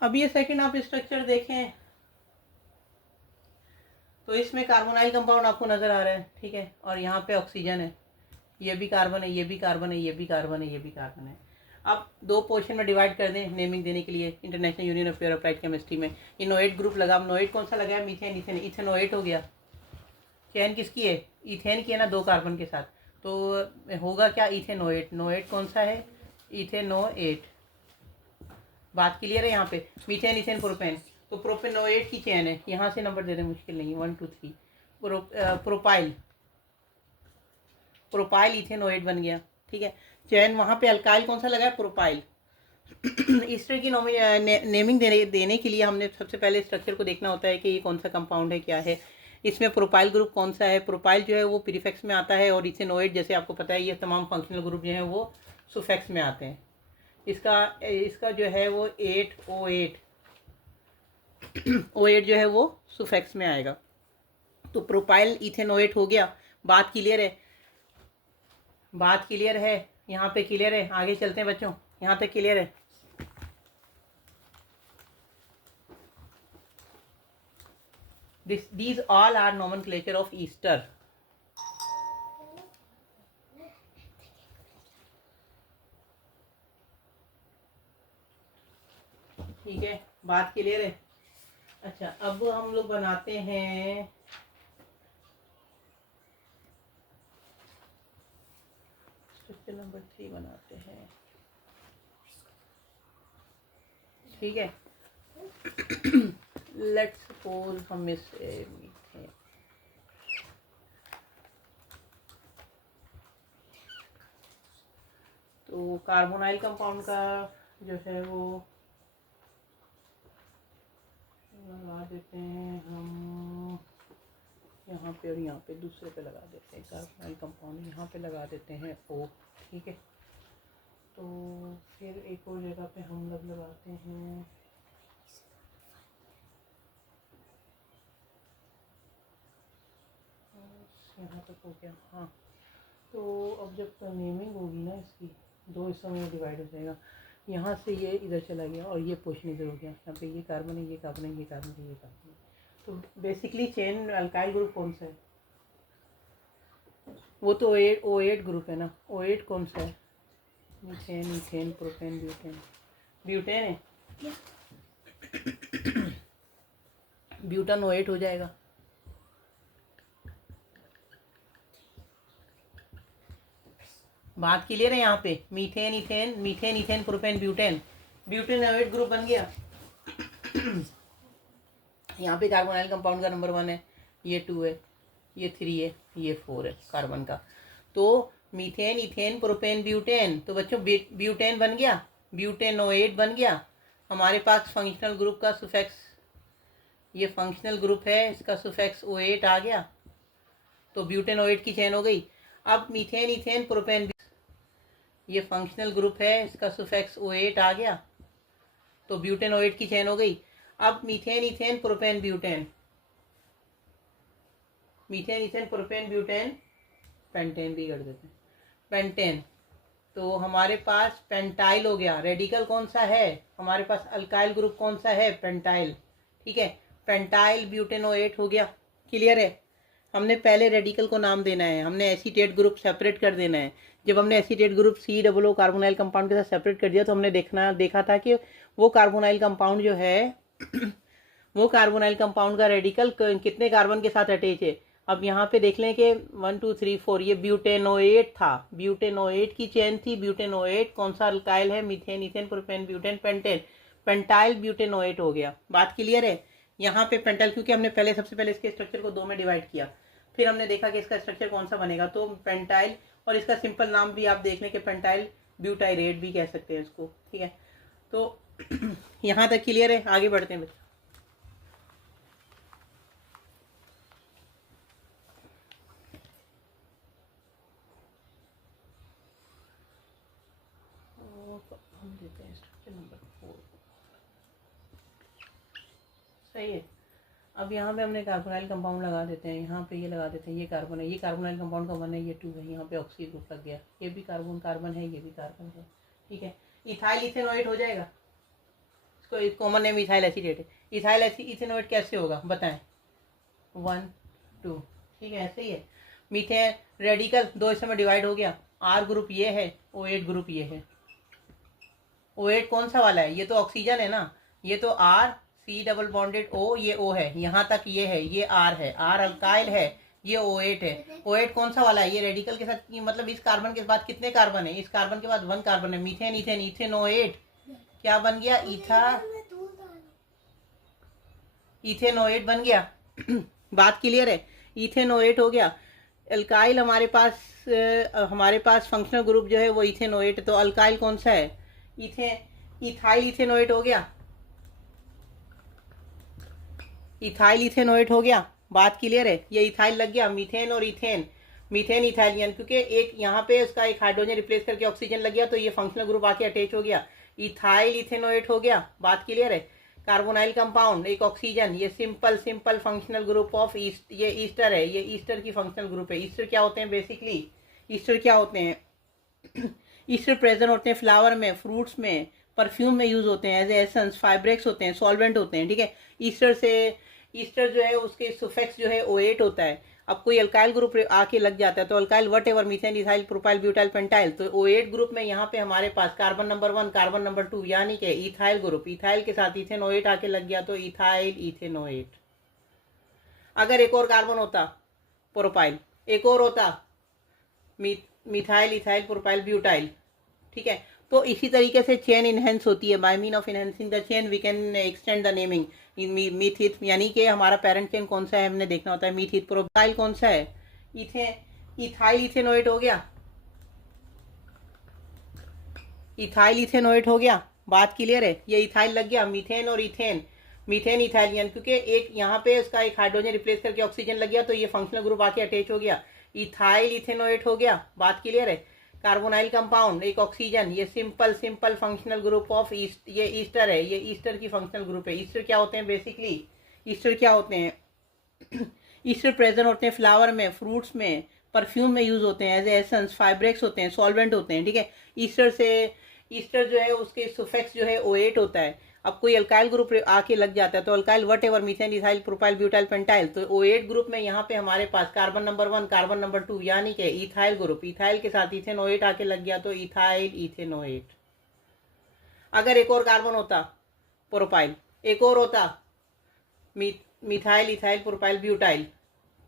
अब ये सेकंड आप स्ट्रक्चर देखें तो इसमें कार्बोनाइल कंपाउंड आपको नज़र आ रहा है, ठीक है, और यहाँ पे ऑक्सीजन है, ये भी कार्बन है, ये भी कार्बन है, ये भी कार्बन है, ये भी कार्बन है। अब दो पोर्शन में डिवाइड कर दें नेमिंग देने के लिए international union of pure applied chemistry में। ये नोएट ग्रुप लगा, अब नोएट कौन सा लगा है? मीथेन, इथेन, इथेनोएट हो गया। चैन किसकी है? इथेन की है ना, 2 कार्बन के साथ, तो होगा क्या? इथेनोएट। नोएट कौन सा है? इथेनोएट। बात क्लियर है यहाँ पे? मीथेन, इथेन, प्रोपेन, तो प्रोपेनोएट की चैन है। यहाँ से नंबर दे दें, मुश्किल नहीं है, 1 2 3। प्रोपाइल, प्रोपाइल इथेनोएट बन गया, ठीक है। चैन वहाँ पे अल्काइल कौन सा लगा है? प्रोपाइल। इस तरह की नेमिंग देने के लिए हमने सबसे पहले स्ट्रक्चर को देखना होता है कि ये कौन सा कंपाउंड है, क्या है। इसमें प्रोपाइल ग्रुप कौन सा है? प्रोपाइल जो है वो प्रीफिक्स में आता है, और इथेनोएट जैसे आपको पता है ये तमाम फंक्शनल ग्रुप जो हैं वो सुफिक्स में आते हैं। इसका जो है वो 8O8 O8 जो है वो सुफिक्स में आएगा। तो प्रोपाइल इथेनोएट हो गया। बात क्लियर है? बात क्लियर है? यहाँ पे क्लियर है? आगे चलते हैं बच्चों, यहाँ तक क्लियर है? These all are nomenclature of ester. ठीक है, बात क्लियर है? अच्छा, अब हम लोग बनाते हैं स्ट्रक्चर नंबर 3 बनाते हैं, ठीक है। लेट्स सपोज हम इसे मीथेन, तो कार्बोनाइल कंपाउंड का जो है वो लगा देते हैं हम यहाँ पे, और यहाँ पे दूसरे पे लगा देते हैं। कार्बोनाइल कंपाउंड यहाँ पे लगा देते हैं O, ठीक है। तो फिर एक और जगह पे हम लोग लगाते हैं यहाँ तक हो गया, हाँ। तो अब जब नेमिंग होगी ना इसकी, 2 हिस्सों में डिवाइड हो जाएगा। यहाँ से ये इधर चला गया और ये पोर्शन इधर हो गया। यहाँ पे ये कार्बन है, ये कार्बन है, ये कार्बन है, ये कार्बन है। तो बेसिकली चेन अल्काइल ग्रुप कौन सा है? वो तो O8 ग्रुप है ना। O8 कौन सा है? Methane, ethane, propane, butane. Butane है, ब्यूटान O8 हो जाएगा। बात क्लियर है यहाँ पे? Methane, ethane, methane, ethane, propane, butane, butane O8 group बन गया। यहाँ पे कार्बोनाइल कंपाउंड का नंबर 1 है, ये 2 है, ये 3 है, ये 4 है कार्बन का। तो मीथेन, इथेन, प्रोपेन, ब्यूटेन, तो बच्चों ब्यूटेन बन गया, ब्यूटेन O8 बन गया। हमारे पास फंक्शनल ग्रुप का सुफिक्स, ये फंक्शनल ग्रुप है, इसका सुफिक्स O8 आ गया, तो ब्यूटेन O8 की चेन हो गई। अब मीथेन, इथेन, प्रोपेन, ये फंक्शनल ग्रुप है, इसका सुफिक्स O8 आ गया, तो ब्यूटेन O8 की चेन हो गई। अब methane, ethane, propane, butane, methane, ethane, propane, butane, pentane भी कर देते हैं, पेंटेन। तो हमारे पास पेंटाइल हो गया। रेडिकल कौन सा है? हमारे पास अल्काइल ग्रुप कौन सा है? पेंटाइल, ठीक है। पेंटाइल ब्यूटेन O8 हो गया। क्लियर है? हमने पहले रेडिकल को नाम देना है, हमने एसीटेट ग्रुप सेपरेट कर देना है। जब हमने acetate group COO carbonyl compound के साथ सेपरेट कर दिया तो हमने देखा था कि वो कार्बोनाइल कंपाउंड जो है वो कार्बोनाइल कंपाउंड का रेडिकल कितने कार्बन के साथ अटैच है। अब यहाँ पे देख लें कि 1 2 3 4, ये ब्यूटेनोएट था, ब्यूटेनोएट की चेन थी। ब्यूटेनोएट कौन सा अल्काइल है? Methane, ethane, propane, butane, pentane, pentyl butanoate हो गया। बात क्लियर है? यहाँ पे पेंटाइल, क्योंकि हमने पहले सबसे पहले इसके स्ट्रक्चर को 2 में डिवाइड किया, फिर हमने देखा कि इसका स्ट्रक्चर कौन सा बनेगा, तो पेंटाइल, और इसका सिंपल नाम भी आप देख लें कि पेंटाइल ब्यूटाइरेट भी कह सकते हैं इसको, ठीक है। तो यहाँ तक क्लियर है? आगे बढ़ते हैं बच्चों। हम देते हैं स्ट्रक्चर नंबर 4, सही है। अब यहाँ पे हमने कार्बोनाइल कंपाउंड लगा देते हैं, यहाँ पे ये लगा देते हैं, ये कार्बन है, ये कार्बोनाइल कंपाउंड का 1 है, ये 2 है, यहाँ पे ऑक्सी ग्रुप लग गया, ये भी कार्बन कार्बन है, ये भी कार्बन है, ठीक है। इथाइल इथेनोएट हो जाएगा, इसको कॉमन नेम इथाइल एसीटेट है। इथाइल इथेनोएट कैसे होगा बताएं? 1 2, ठीक है, ऐसे ही है। मीथेन रेडिकल दो हिस्सों में डिवाइड हो गया, आर ग्रुप ये है, O8 ग्रुप ये है। O8 कौन सा वाला है? ये तो ऑक्सीजन है ना, ये तो R C double bonded O, ये O है, यहाँ तक ये है, ये R है, R अल्काइल है, ये O8 है। O8 कौन सा वाला है? ये रेडिकल के साथ, मतलब इस कार्बन के बाद कितने कार्बन है? इस कार्बन के बाद 1 कार्बन है। मीथेन इथेन इथेनोएट क्या बन गया? इथेनोएट बन गया। बात क्लियर है? इथेनोएट हो गया। अल्काइल हमारे पास फंक्शनल ग्रुप जो है वो इथेनोएट, तो अल्काइल कौन सा है? इथाइल इथेनोएट हो गया। इथाइल इथेनोएट हो गया। बात क्लियर है? ये इथाइल लग गया, मीथेन और इथेन, मीथेन इथाइलियन, क्योंकि एक यहाँ पे उसका एक हाइड्रोजन रिप्लेस करके ऑक्सीजन लग गया, तो ये फंक्शनल ग्रुप आके अटैच हो गया, इथाइल इथेनोएट हो गया। बात क्लियर है? कार्बोनाइल कंपाउंड, एक ऑक्सीजन, ये simple functional group of east, ये ईस्टर है, ये ईस्टर की फंक्शनल ग्रुप है। ईस्टर क्या होते हैं बेसिकली? ईस्टर क्या होते हैं? ईस्टर प्रेजेंट होते हैं फ्लावर में, फ्रूट्स में, परफ्यूम में यूज होते हैं, एज एसेंस, फाइब्रेक्स होते हैं, सॉल्वेंट होते हैं, ठीक है। ईस्टर जो है उसके सुफिक्स जो है O8 होता है। अब कोई अल्काइल ग्रुप आके लग जाता है तो alkyl what ever, methane ethyl propyl butyl pentyl, तो O8 ग्रुप में यहाँ पे हमारे पास कार्बन नंबर 1 कार्बन नंबर 2 यानी कि इथाइल ग्रुप, इथाइल के साथ इथेनोएट आके लग गया तो इथाइल इथेनोएट। अगर एक और कार्बन होता प्रोपाइल, एक और होता मिथाइल इथाइल प्रोपाइल ब्यूटाइल, ठीक है। तो इसी तरीके से चेन इनहेंस होती है। By mean of enhancing the chain we can extend the naming. Methyl यानी कि हमारा पेरेंट चेन कौन सा है हमने देखना होता है। मीथित प्रोपाइल कौन सा है? इथाइल इथेनोएट हो गया, इथाइल इथेनोएट हो गया। बात क्लियर है? ये इथाइल लग गया, मीथेन और इथेन, मीथेन इथाइलियन, क्योंकि एक यहाँ पे उसका एक हाइड्रोजन रिप्लेस करके ऑक्सीजन लग गया, तो ये फंक्शनल ग्रुप आके अटैच हो गया, इथाइल इथेनोएट हो गया। बात क्लियर है? कार्बोनाइल कंपाउंड, एक ऑक्सीजन, ये simple functional group of east, ये ईस्टर है, ये ईस्टर की फंक्शनल ग्रुप है। ईस्टर क्या होते हैं बेसिकली? ईस्टर क्या होते हैं? ईस्टर प्रेजेंट होते हैं फ्लावर में, फ्रूट्स में, परफ्यूम में यूज होते हैं, एज एसेंस, फाइब्रेक्स होते हैं, सॉल्वेंट होते हैं, ठीक है। ईस्टर जो है उसके सुफिक्स जो है O8 होता है। अब कोई अल्काइल ग्रुप आके लग जाता है तो alkyl what ever, methane ethyl propyl butyl pentyl, तो O8 ग्रुप में यहाँ पे हमारे पास कार्बन नंबर 1 कार्बन नंबर 2 यानी कि इथाइल ग्रुप, इथाइल के साथ इथेनोएट आके लग गया तो इथाइल इथेनोएट। अगर एक और कार्बन होता प्रोपाइल, एक और होता मिथाइल इथाइल प्रोपाइल ब्यूटाइल,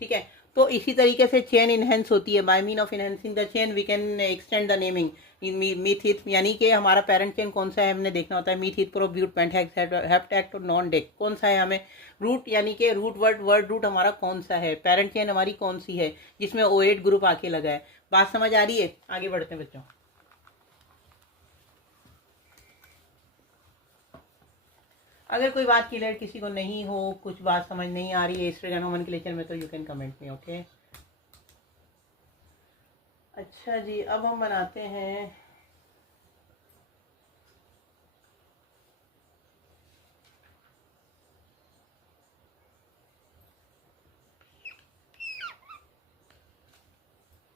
ठीक है। तो इसी तरीके से चेन इनहेंस होती है। By mean of enhancing the chain we can extend the naming. Methyl यानी कि हमारा पेरेंट चेन कौन सा है हमने देखना होता है। मीथित प्रोब्यूट हेप्टैक्ट और नॉन डेक कौन सा है हमें। रूट यानी कि वर्ड रूट हमारा कौन सा है, पेरेंट चेन हमारी कौन सी है जिसमें O8 ग्रुप आके लगा है। बात समझ आ रही है? आगे बढ़ते हैं बच्चों। अगर कोई बात क्लियर किसी को नहीं हो, कुछ बात समझ नहीं आ रही है एस्ट्रोजन नोमेनक्लेचर में, तो you can comment me, okay. अच्छा जी, अब हम बनाते हैं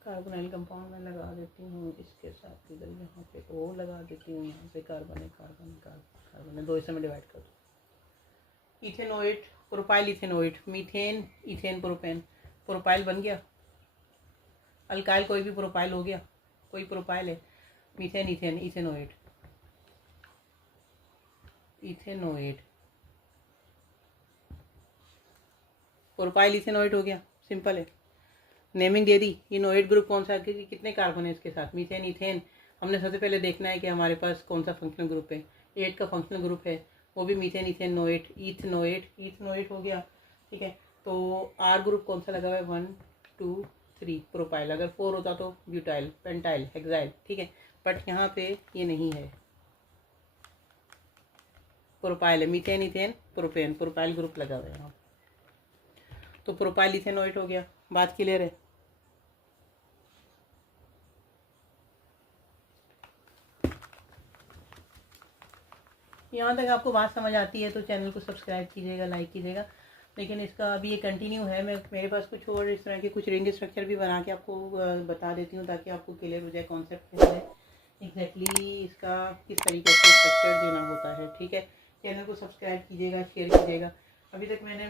कार्बोनाइल कंपाउंड में लगा देती हूँ इसके साथ, इधर यहाँ पे O लगा देती हूँ, यहाँ पे कार्बन है, कार्बन है, दो हिस्से में डिवाइड कर दो। Ethanoate propyl ethanoate, methane ethane propane, propyl बन गया। अल्काइल कोई भी प्रोपाइल हो गया, कोई प्रोपाइल है, methane ethane ethanoate, ethanoate propyl ethanoate हो गया, सिंपल है। नेमिंग दे दी। इनोएट ग्रुप कौन सा है, कितने कार्बन है इसके साथ, मीथेन इथेन। हमने सबसे पहले देखना है कि हमारे पास कौन सा फंक्शनल ग्रुप है। 8 का फंक्शनल ग्रुप है, वो भी मीथेन इथेन नोएट, इथनोएट हो गया, ठीक है। तो आर ग्रुप कौन सा लगा हुआ है, 1 2 3 प्रोपाइल। अगर 4 होता तो ब्यूटाइल, पेंटाइल, हेक्साइल, ठीक है। बट यहाँ पे ये नहीं है, प्रोपाइल है, methane ethane propane, propyl group लगा हुआ है यहाँ, तो प्रोपाइल इथेनोएट हो गया। बात क्लियर है? यहाँ तक आपको बात समझ आती है तो चैनल को सब्सक्राइब कीजिएगा, लाइक कीजिएगा। लेकिन इसका अभी ये कंटिन्यू है, मेरे पास कुछ और इस तरह के कुछ रिंग स्ट्रक्चर भी बना के आपको बता देती हूँ, ताकि आपको क्लियर हो जाए कॉन्सेप्ट क्या है एग्जैक्टली इसका, किस तरीके से स्ट्रक्चर देना होता है, ठीक है। चैनल को सब्सक्राइब कीजिएगा, शेयर कीजिएगा। अभी तक मैंने